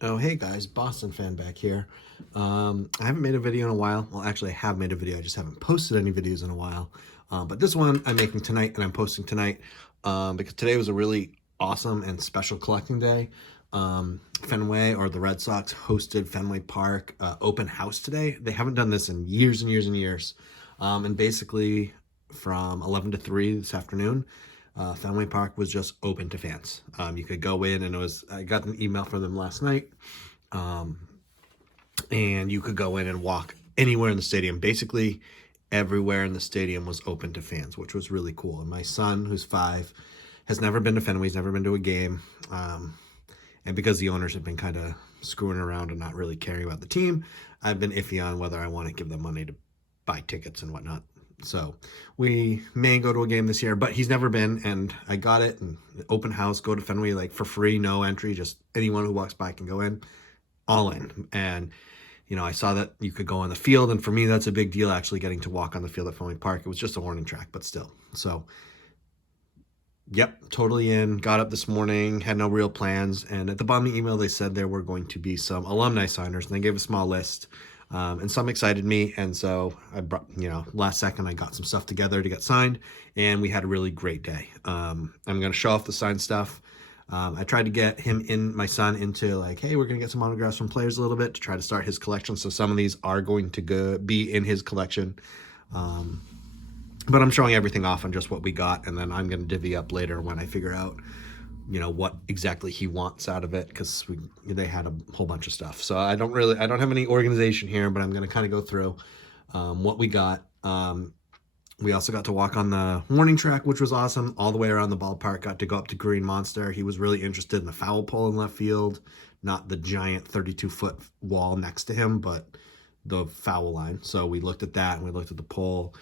Oh, hey guys, Boston fan back here. I haven't made a video in a while. Well, actually, I have made a video. I just haven't posted any videos in a while. But this one I'm making tonight and I'm posting tonight because today was a really awesome and special collecting day. Fenway, or the Red Sox, hosted Fenway Park open house today. They haven't done this in years and years and years. And basically, from 11 to 3 this afternoon, Fenway Park was just open to fans. You could go in, and I got an email from them last night, um, and you could go in and walk anywhere in the stadium. Basically, everywhere in the stadium was open to fans, which was really cool. And my son, who's 5, has never been to Fenway. He's never been to a game, and because the owners have been kind of screwing around and not really caring about the team, I've been iffy on whether I want to give them money to buy tickets and whatnot. So we may go to a game this year, but he's never been, and I got it. And open house, go to Fenway like for free, no entry, just anyone who walks by can go in, all in. And I saw that you could go on the field, and for me, that's a big deal. Actually, getting to walk on the field at Fenway Park. It was just a warning track, but still. So, yep, totally in. Got up this morning, had no real plans, and at the bottom of the email, they said there were going to be some alumni signers, and they gave a small list. And some excited me, and so I brought, last second I got some stuff together to get signed, and we had a really great day. I'm going to show off the signed stuff. I tried to get my son, into like, hey, we're going to get some autographs from players a little bit to try to start his collection. So some of these are going to be in his collection. But I'm showing everything off on just what we got, and then I'm going to divvy up later when I figure out what exactly he wants out of it, because they had a whole bunch of stuff. So I don't have any organization here, but I'm going to kind of go through what we got. We also got to walk on the warning track, which was awesome, all the way around the ballpark. Got to go up to Green Monster. He was really interested in the foul pole in left field, not the giant 32-foot wall next to him, but the foul line. So we looked at that, and we looked at the pole.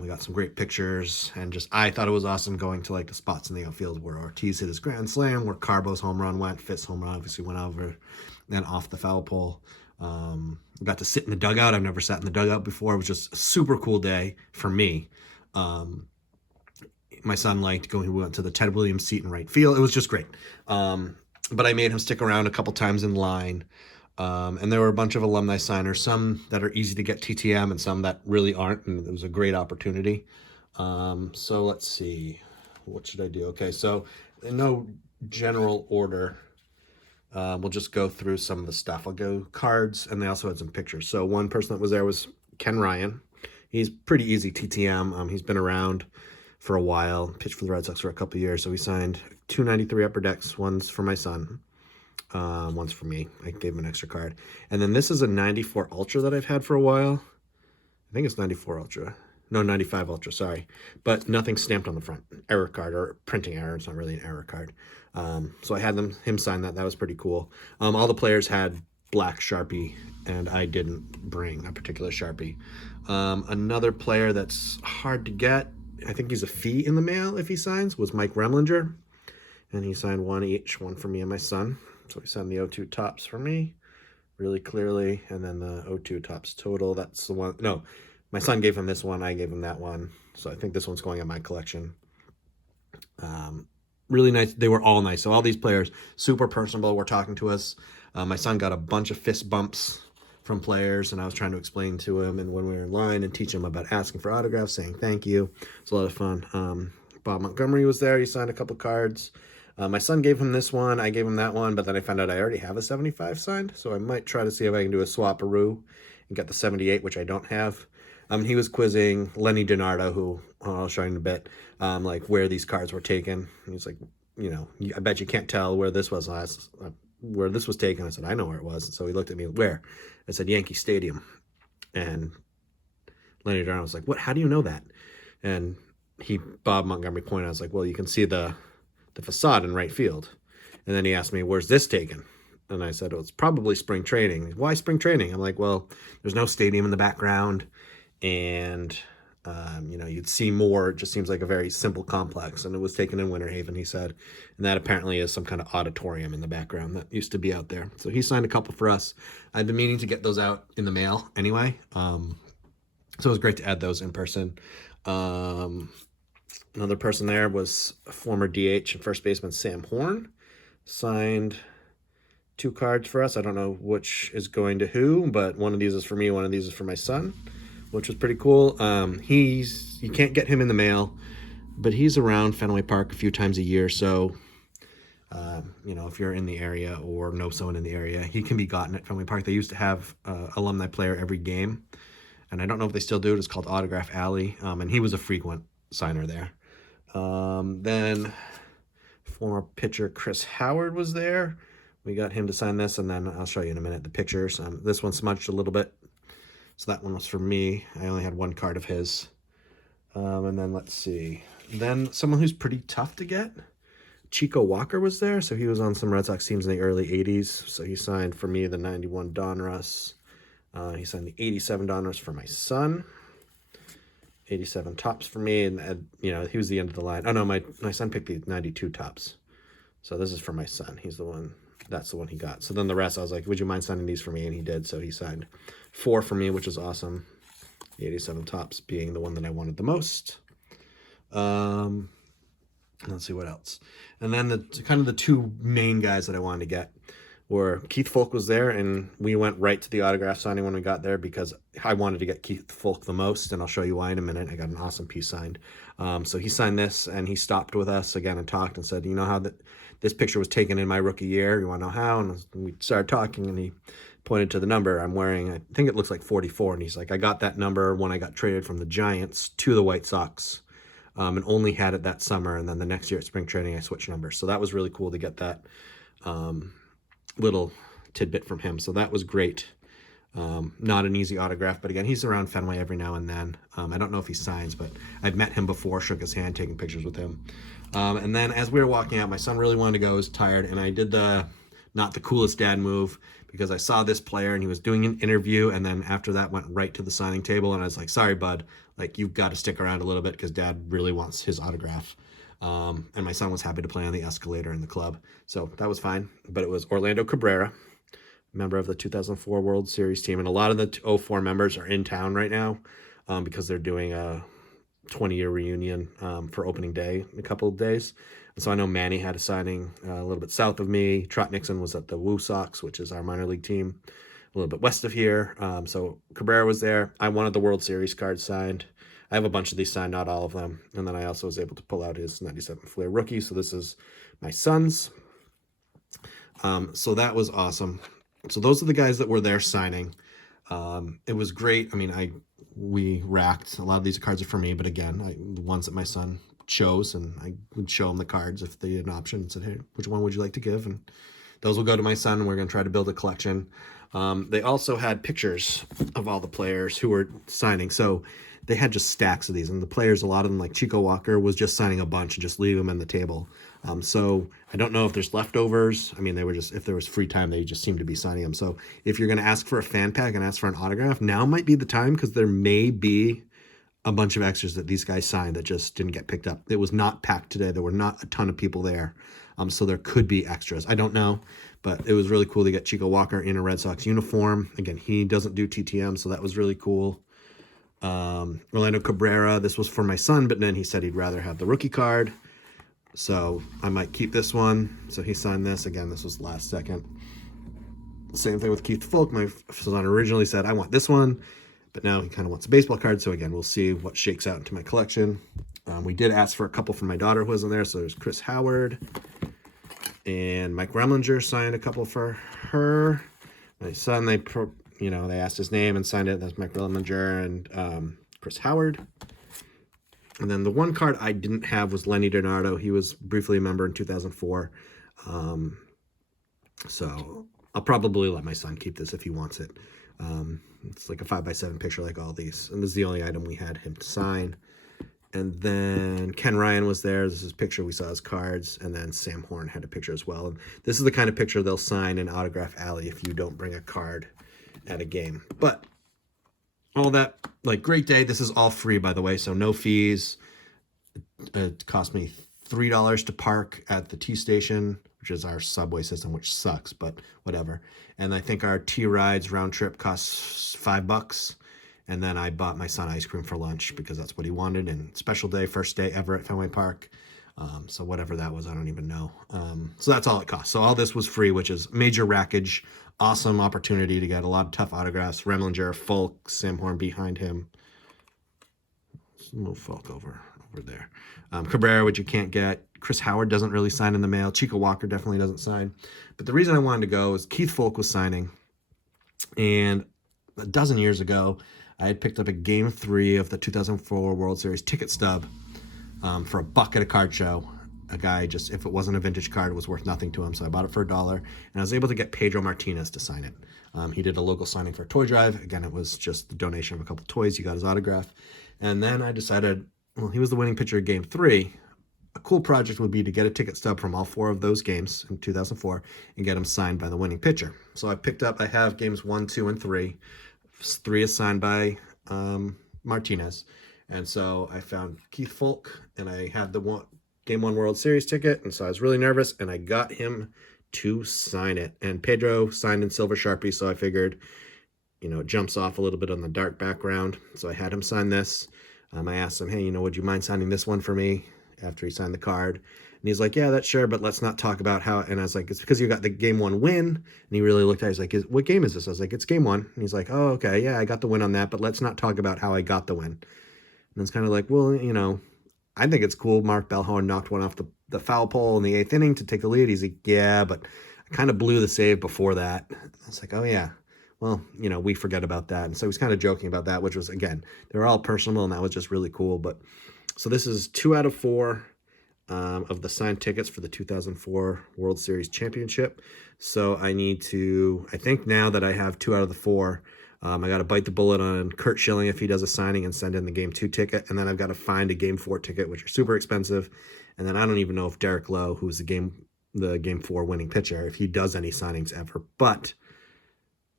We got some great pictures, and I thought it was awesome going to like the spots in the outfield where Ortiz hit his grand slam, where Carbo's home run went. Fitt's home run obviously went over and off the foul pole. We got to sit in the dugout. I've never sat in the dugout before. It was just a super cool day for me. My son liked going. We went to the Ted Williams seat in right field. It was just great. But I made him stick around a couple times in line. And there were a bunch of alumni signers, some that are easy to get TTM and some that really aren't, and it was a great opportunity. So let's see, what should I do? Okay, so in no general order, we'll just go through some of the stuff. I'll go cards, and they also had some pictures. So one person that was there was Ken Ryan. He's pretty easy TTM. He's been around for a while, pitched for the Red Sox for a couple of years. So we signed 293 Upper Decks. One's for my son. One's for me. I gave him an extra card. And then this is a 94 Ultra that I've had for a while. I think it's 94 Ultra. No, 95 Ultra, sorry. But nothing stamped on the front. Error card, or printing error. It's not really an error card. So I had him sign that. That was pretty cool. All the players had black Sharpie, and I didn't bring a particular Sharpie. Another player that's hard to get, I think he's a fee in the mail if he signs, was Mike Remlinger. And he signed one each, one for me and my son. So he signed the O2 Tops for me really clearly, and then the O2 Tops Total. That's the one. No, my son gave him this one. I gave him that one. So I think this one's going in my collection. Really nice. They were all nice. So all these players, super personable, were talking to us. My son got a bunch of fist bumps from players, and I was trying to explain to him, and when we were in line, and teach him about asking for autographs, saying thank you. It's a lot of fun. Bob Montgomery was there. He signed a couple cards. My son gave him this one. I gave him that one, but then I found out I already have a 75 signed, so I might try to see if I can do a swap-a-roo and get the 78, which I don't have. He was quizzing Lenny DiNardo, who I'll show you in a bit, like where these cards were taken. He's like, I bet you can't tell where this was taken. I said, I know where it was. So he looked at me, where? I said, Yankee Stadium. And Lenny DiNardo was like, what? How do you know that? And Bob Montgomery pointed out, I was like, well, you can see the facade in right field. And then he asked me, where's this taken? And I said, well, it's probably spring training. Why spring training? I'm like, well, there's no stadium in the background, and you'd see more. It just seems like a very simple complex, and it was taken in Winter Haven, he said, and that apparently is some kind of auditorium in the background that used to be out there. So he signed a couple for us. I've been meaning to get those out in the mail anyway, so it was great to add those in person. Another person there was a former DH and first baseman Sam Horn. Signed 2 cards for us. I don't know which is going to who, but one of these is for me, one of these is for my son, which was pretty cool. You can't get him in the mail, but he's around Fenway Park a few times a year, so you know, if you're in the area or know someone in the area, he can be gotten at Fenway Park. They used to have alumni player every game, and I don't know if they still do it. It's called Autograph Alley, and he was a frequent signer there. Then former pitcher Chris Howard was there. We got him to sign this, and then I'll show you in a minute the pictures. This one smudged a little bit, so that one was for me. I only had 1 card of his. And then let's see. Then someone who's pretty tough to get, Chico Walker was there. So he was on some Red Sox teams in the early 80s. So he signed for me the 91 Donruss. He signed the 87 Donruss for my son. 87 tops for me. And you know, he was the end of the line. Oh, no, my son picked the 92 tops. So this is for my son. He's the one. That's the one he got. So then the rest, I was like, would you mind signing these for me? And he did. So he signed 4 for me, which is awesome. The 87 tops being the one that I wanted the most. Let's see what else. And then the kind of the 2 main guys that I wanted to get were Keith Folk was there, and we went right to the autograph signing when we got there because I wanted to get Keith Folk the most, and I'll show you why in a minute. I got an awesome piece signed. So he signed this, and he stopped with us again and talked and said, you know how this picture was taken in my rookie year? You want to know how? And we started talking, and he pointed to the number I'm wearing. I think it looks like 44, and he's like, I got that number when I got traded from the Giants to the White Sox. And only had it that summer, and then the next year at spring training I switched numbers. So that was really cool to get that little tidbit from him. So that was great. Not an easy autograph, but again, he's around Fenway every now and then. I don't know if he signs, but I've met him before, shook his hand, taking pictures with him. And then as we were walking out, my son really wanted to go, he was tired, and I did the not the coolest dad move because I saw this player and he was doing an interview, and then after that went right to the signing table, and I was like, sorry, bud, like you've got to stick around a little bit because dad really wants his autograph. And my son was happy to play on the escalator in the club, so that was fine. But it was Orlando Cabrera, member of the 2004 World Series team, and a lot of the 04 members are in town right now because they're doing a 20-year reunion for opening day in a couple of days. And so I know Manny had a signing a little bit south of me. Trot Nixon was at the Woo Sox, which is our minor league team, a little bit west of here. So Cabrera was there. I wanted the World Series card signed. I have a bunch of these signed, not all of them. And then I also was able to pull out his 97 Flair rookie. So this is my son's. So that was awesome. So those are the guys that were there signing. It was great. I mean, we racked. A lot of these cards are for me, but again, the ones that my son chose, and I would show him the cards if they had an option and said, hey, which one would you like to give? And those will go to my son, and we're going to try to build a collection. They also had pictures of all the players who were signing. So they had just stacks of these, and the players, a lot of them, like Chico Walker, was just signing a bunch and just leave them on the table. So I don't know if there's leftovers. I mean, they were just, if there was free time, they just seemed to be signing them. So if you're going to ask for a fan pack and ask for an autograph, now might be the time, because there may be a bunch of extras that these guys signed that just didn't get picked up. It was not packed today. There were not a ton of people there. So there could be extras. I don't know, but it was really cool to get Chico Walker in a Red Sox uniform. Again, he doesn't do TTM, so that was really cool. Orlando Cabrera, this was for my son, but then he said he'd rather have the rookie card. So I might keep this one. So he signed this. Again, this was last second. Same thing with Keith Folk. My son originally said, I want this one, but now he kind of wants a baseball card. So again, we'll see what shakes out into my collection. We did ask for a couple from my daughter who wasn't there. So there's Chris Howard and Mike Remlinger signed a couple for her. My son, they asked his name and signed it. That's Mike Remlinger and Chris Howard. And then the one card I didn't have was Lenny Donardo. He was briefly a member in 2004. So I'll probably let my son keep this if he wants it. It's like a 5x7 picture like all these. And this is the only item we had him to sign. And then Ken Ryan was there. This is a picture. We saw his cards. And then Sam Horn had a picture as well. And this is the kind of picture they'll sign in Autograph Alley if you don't bring a card at a game. But all that, like, great day. This is all free, by the way, so no fees. It cost me $3 to park at the T station, which is our subway system, which sucks, but whatever. And I think our T rides round trip costs $5. And then I bought my son ice cream for lunch because that's what he wanted. And special day, first day ever at Fenway Park. So whatever that was, I don't even know. So that's all it cost. So all this was free, which is major rackage. Awesome opportunity to get a lot of tough autographs. Remlinger, Folk, Sam Horn behind him. Let's move Folk over there. Cabrera, which you can't get. Chris Howard doesn't really sign in the mail. Chico Walker definitely doesn't sign. But the reason I wanted to go is Keith Folk was signing. And a dozen years ago, I had picked up a Game 3 of the 2004 World Series ticket stub for $1 at a card show. A guy just, if it wasn't a vintage card, it was worth nothing to him. So I bought it for $1, and I was able to get Pedro Martinez to sign it. He did a local signing for a toy drive. Again, it was just the donation of a couple toys. He got his autograph. And then I decided, well, he was the winning pitcher of Game 3. A cool project would be to get a ticket stub from all 4 of those games in 2004 and get them signed by the winning pitcher. So I have games 1, 2, and 3. 3 is signed by Martinez. And so I found Keith Folk, and I had the Game 1 World Series ticket, and so I was really nervous, and I got him to sign it. And Pedro signed in silver Sharpie, so I figured, it jumps off a little bit on the dark background. So I had him sign this. I asked him, hey, would you mind signing this one for me after he signed the card? And he's like, yeah, that's sure, but let's not talk about how. And I was like, it's because you got the Game 1 win. And he really looked at it. He's like, what game is this? I was like, it's Game 1. And he's like, oh, okay, yeah, I got the win on that, but let's not talk about how I got the win. And it's kind of like, well, I think it's cool. Mark Bellhorn knocked one off the foul pole in the 8th inning to take the lead. He's like, yeah, but I kind of blew the save before that. I was like, oh, yeah. Well, we forget about that. And so he was kind of joking about that, which was, again, they were all personal, and that was just really cool. But so this is 2 out of 4 of the signed tickets for the 2004 World Series Championship. So I think now that I have 2 out of the 4, I got to bite the bullet on Kurt Schilling if he does a signing and send in the Game 2 ticket. And then I've got to find a Game 4 ticket, which are super expensive. And then I don't even know if Derek Lowe, who's the Game 4 winning pitcher, if he does any signings ever. But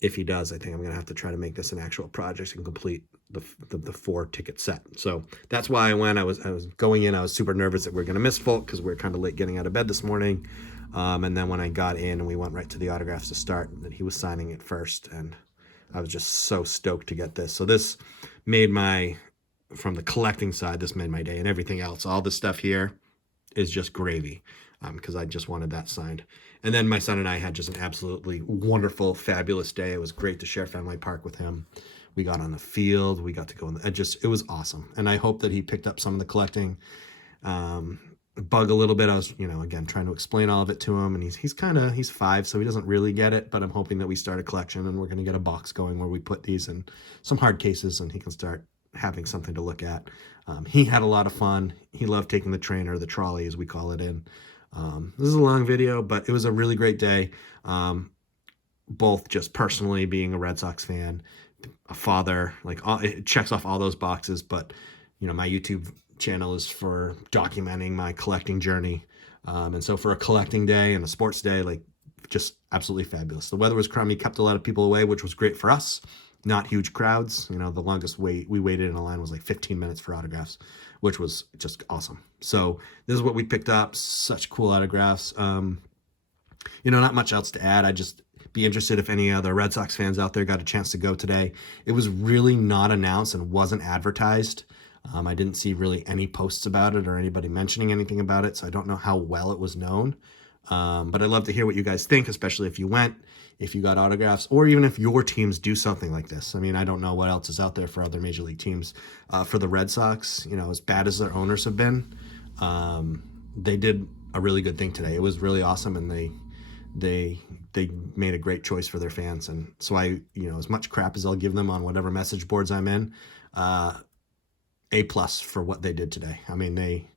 if he does, I think I'm going to have to try to make this an actual project and complete the 4 ticket set. So that's why I was going in, I was super nervous that we are going to miss Folk because we were kind of late getting out of bed this morning. And then when I got in and we went right to the autographs to start, that he was signing it first, and I was just so stoked to get this. So this made from the collecting side, this made my day, and everything else. All the stuff here is just gravy because I just wanted that signed. And then my son and I had just an absolutely wonderful, fabulous day. It was great to share Fenway Park with him. We got on the field. We got to go it was awesome. And I hope that he picked up some of the collecting bug a little bit. I was, again, trying to explain all of it to him, and he's 5, so he doesn't really get it, but I'm hoping that we start a collection, and we're going to get a box going where we put these in some hard cases, and he can start having something to look at. He had a lot of fun. He loved taking the train, or the trolley as we call it, in. This is a long video, but it was a really great day. Both just personally being a Red Sox fan, a father, it checks off all those boxes, but my YouTube channel is for documenting my collecting journey, and so for a collecting day and a sports day, just absolutely fabulous. The weather was crummy, kept a lot of people away, which was great for us. Not huge crowds. The longest wait we waited in a line was 15 minutes for autographs, which was just awesome. So this is what we picked up. Such cool autographs. Not much else to add. I'd just be interested if any other Red Sox fans out there got a chance to go today. It was really not announced and wasn't advertised. I didn't see really any posts about it or anybody mentioning anything about it, so I don't know how well it was known. But I'd love to hear what you guys think, especially if you went, if you got autographs, or even if your teams do something like this. I mean, I don't know what else is out there for other major league teams. For the Red Sox, as bad as their owners have been, they did a really good thing today. It was really awesome, and they made a great choice for their fans. And so I, as much crap as I'll give them on whatever message boards I'm in, A+ for what they did today. I mean, they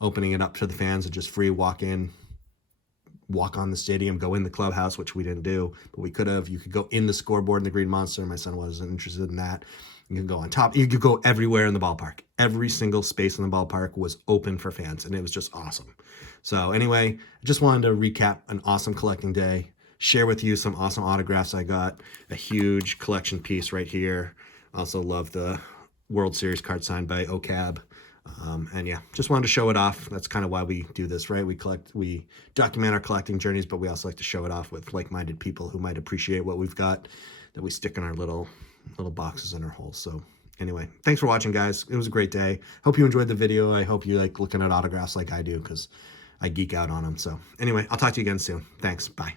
opening it up to the fans and just free walk on the stadium, go in the clubhouse, which we didn't do, but we could have. You could go in the scoreboard in the Green Monster. My son wasn't interested in that. You could go on top. You could go everywhere in the ballpark. Every single space in the ballpark was open for fans, and it was just awesome. So anyway, I just wanted to recap an awesome collecting day, share with you some awesome autographs I got, a huge collection piece right here. Also love the World Series card signed by OCAB. And yeah, just wanted to show it off. That's kind of why we do this, right? We document our collecting journeys, but we also like to show it off with like-minded people who might appreciate what we've got that we stick in our little boxes in our holes. So Anyway, thanks for watching, guys. It was a great day. Hope you enjoyed the video. I hope you like looking at autographs like I do, because I geek out on them. So anyway, I'll talk to you again soon. Thanks. Bye.